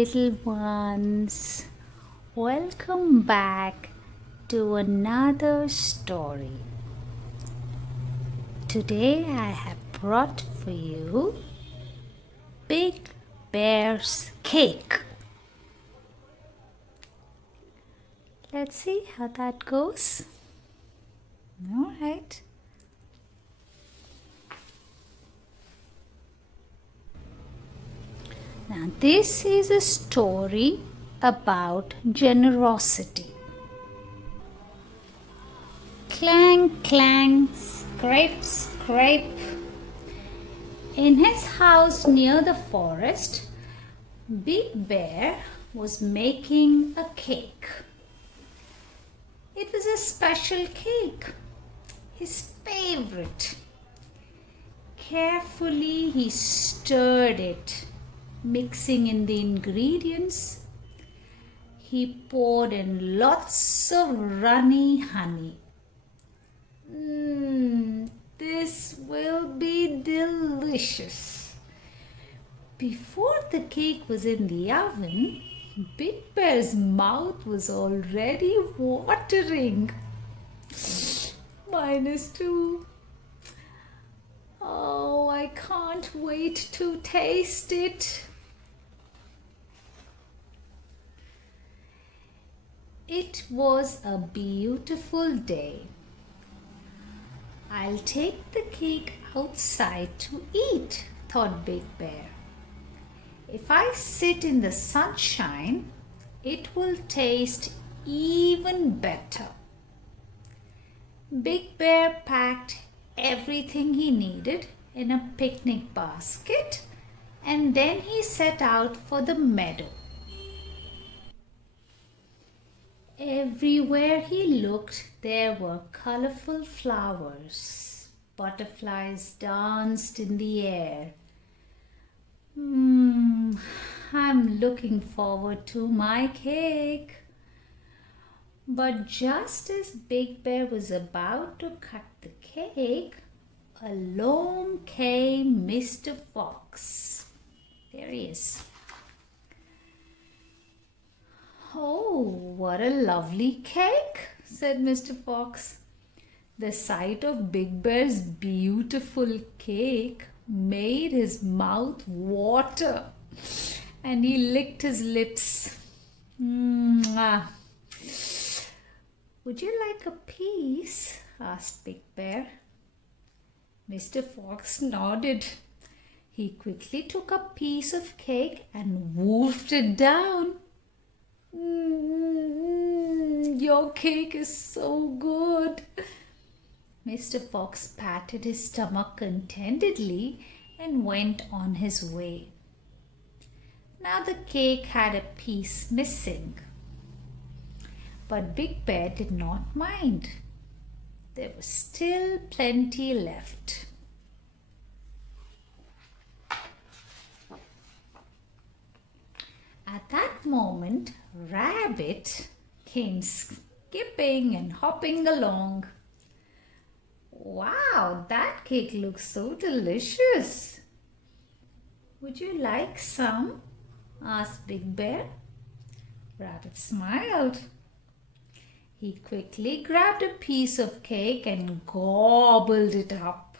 little ones. Welcome back to another story. Today I have brought for you Big Bear's Cake. Let's see how that goes. All right. Now, this is a story about generosity. Clang, clang, scrape, scrape. In his house near the forest, Big Bear was making a cake. It was a special cake, his favorite. Carefully he stirred it, mixing in the ingredients. He poured in lots of runny honey. This will be delicious. Before the cake was in the oven, Big Bear's mouth was already watering. -2. Oh, I can't wait to taste it. It was a beautiful day. I'll take the cake outside to eat, thought Big Bear. If I sit in the sunshine, it will taste even better. Big Bear packed everything he needed in a picnic basket and then he set out for the meadow. Everywhere he looked, there were colorful flowers. Butterflies danced in the air. I'm looking forward to my cake. But just as Big Bear was about to cut the cake, along came Mr. Fox. There he is. "Oh, what a lovely cake," said Mr. Fox. The sight of Big Bear's beautiful cake made his mouth water and he licked his lips. "Would you like a piece?" asked Big Bear. Mr. Fox nodded. He quickly took a piece of cake and wolfed it down. Your cake is so good." Mr. Fox patted his stomach contentedly and went on his way. Now the cake had a piece missing. But Big Bear did not mind. There was still plenty left. At that moment, Rabbit came skipping and hopping along. "Wow, that cake looks so delicious. Would you like some?" asked Big Bear. Rabbit smiled. He quickly grabbed a piece of cake and gobbled it up.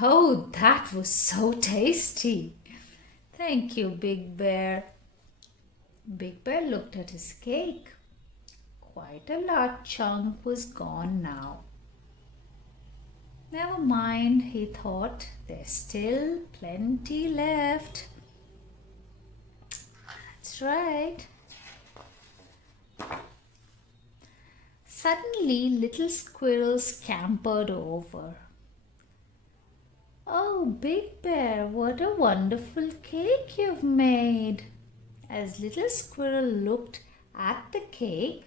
"Oh, that was so tasty. Thank you, Big Bear." Big Bear looked at his cake. Quite a large chunk was gone now. Never mind, he thought, there's still plenty left. That's right. Suddenly, little squirrel scampered over. "Oh, Big Bear, what a wonderful cake you've made." As little squirrel looked at the cake,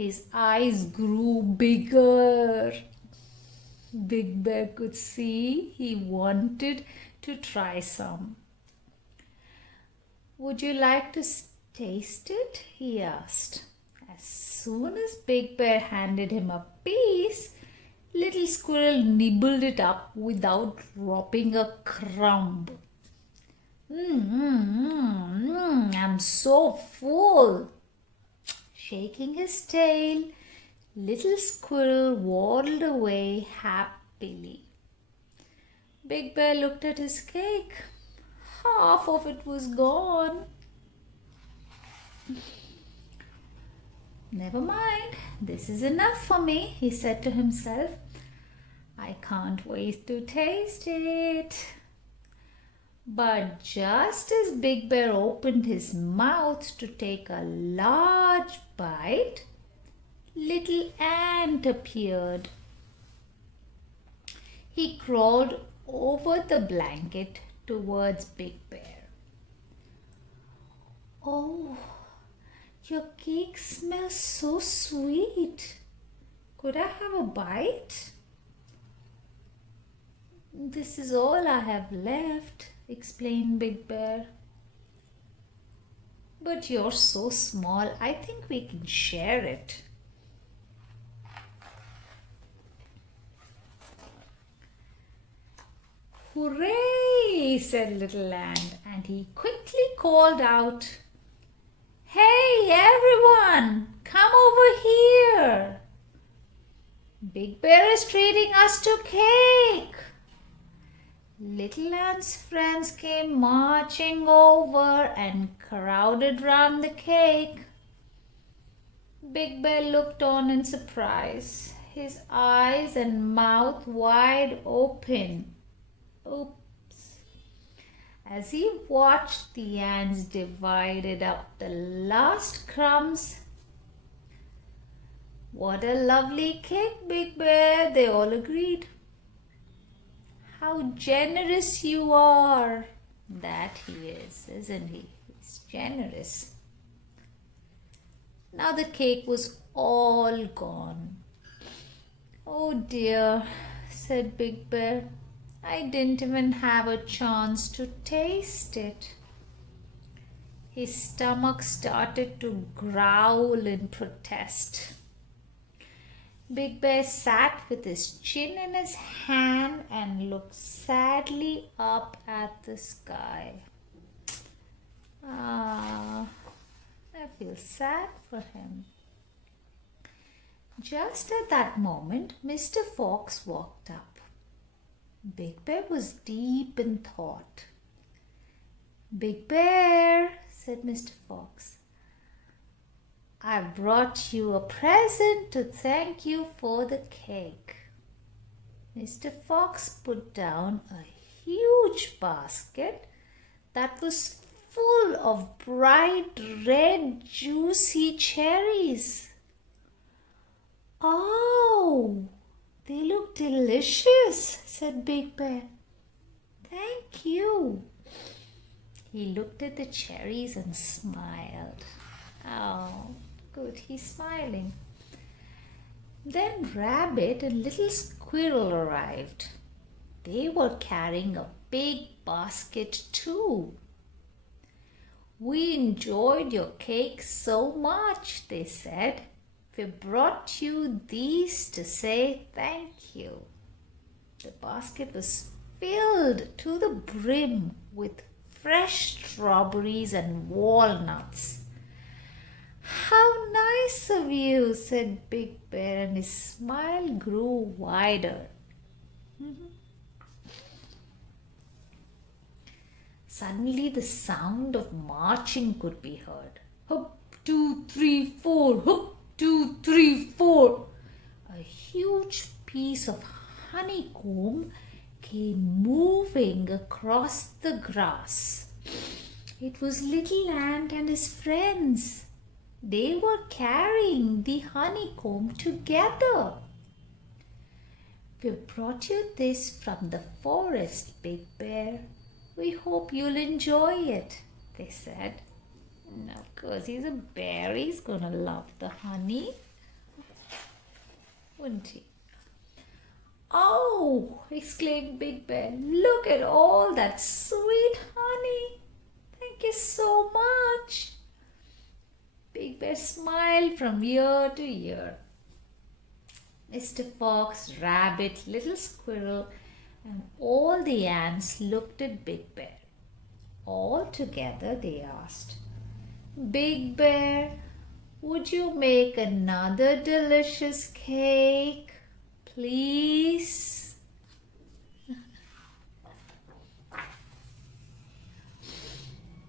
his eyes grew bigger. Big Bear could see he wanted to try some. "Would you like to taste it?" he asked. As soon as Big Bear handed him a piece, little squirrel nibbled it up without dropping a crumb. I'm so full. Shaking his tail, little squirrel waddled away happily. Big Bear looked at his cake. Half of it was gone. Never mind, this is enough for me, he said to himself. I can't wait to taste it. But just as Big Bear opened his mouth to take a large bite, little ant appeared. He crawled over the blanket towards Big Bear. Oh, your cake smells so sweet. Could I have a bite? This is all I have left, explained Big Bear. But you're so small, I think we can share it. Hooray, said Little Ant, and he quickly called out, Hey everyone, come over here. Big Bear is treating us to cake. Little Ant's friends came marching over and crowded round the cake. Big Bear looked on in surprise, his eyes and mouth wide open. Oops. As he watched the ants divided up the last crumbs. What a lovely cake, Big Bear, they all agreed. How generous you are. That he is, isn't he? He's generous. Now the cake was all gone. Oh dear, said Big Bear. I didn't even have a chance to taste it. His stomach started to growl in protest. Big Bear sat with his chin in his hand and looked sadly up at the sky. I feel sad for him. Just at that moment, Mr. Fox walked up. Big Bear was deep in thought. Big Bear, said Mr. Fox, I brought you a present to thank you for the cake. Mr. Fox put down a huge basket that was full of bright red juicy cherries. Oh, they look delicious, said Big Bear. Thank you. He looked at the cherries and smiled. Oh, good, he's smiling. Then Rabbit and Little Squirrel arrived. They were carrying a big basket too. We enjoyed your cake so much, they said. We brought you these to say thank you. The basket was filled to the brim with fresh strawberries and walnuts. How nice of you, said Big Bear, and his smile grew wider. Suddenly the sound of marching could be heard. Hop, 2, 3, 4, hop, 2, 3, 4. A huge piece of honeycomb came moving across the grass. It was Little Ant and his friends. They were carrying the honeycomb together. We brought you this from the forest, Big Bear. We hope you'll enjoy it, they said. And of course, he's a bear. He's going to love the honey, wouldn't he? Oh, exclaimed Big Bear, look at all that sweet honey. Thank you so much. Big Bear smiled from ear to ear. Mr. Fox, Rabbit, Little Squirrel, and all the ants looked at Big Bear. All together they asked, "Big Bear, would you make another delicious cake, please?"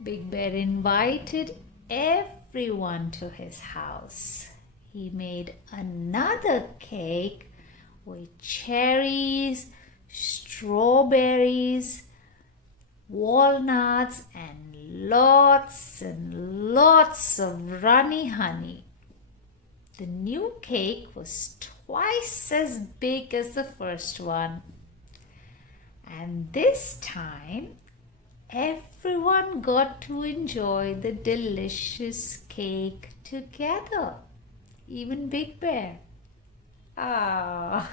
Big Bear invited everyone to his house. He made another cake with cherries, strawberries, walnuts, and lots of runny honey. The new cake was twice as big as the first one. And this time, everyone got to enjoy the delicious cake together, even Big Bear. Ah,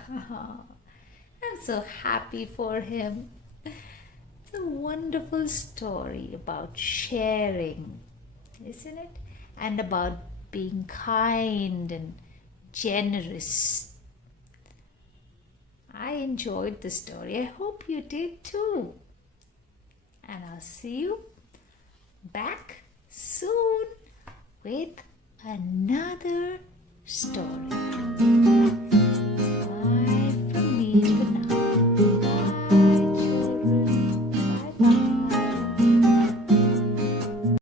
I'm so happy for him. It's a wonderful story about sharing, isn't it? And about being kind and generous. I enjoyed the story. I hope you did too. And I'll see you back soon with another story.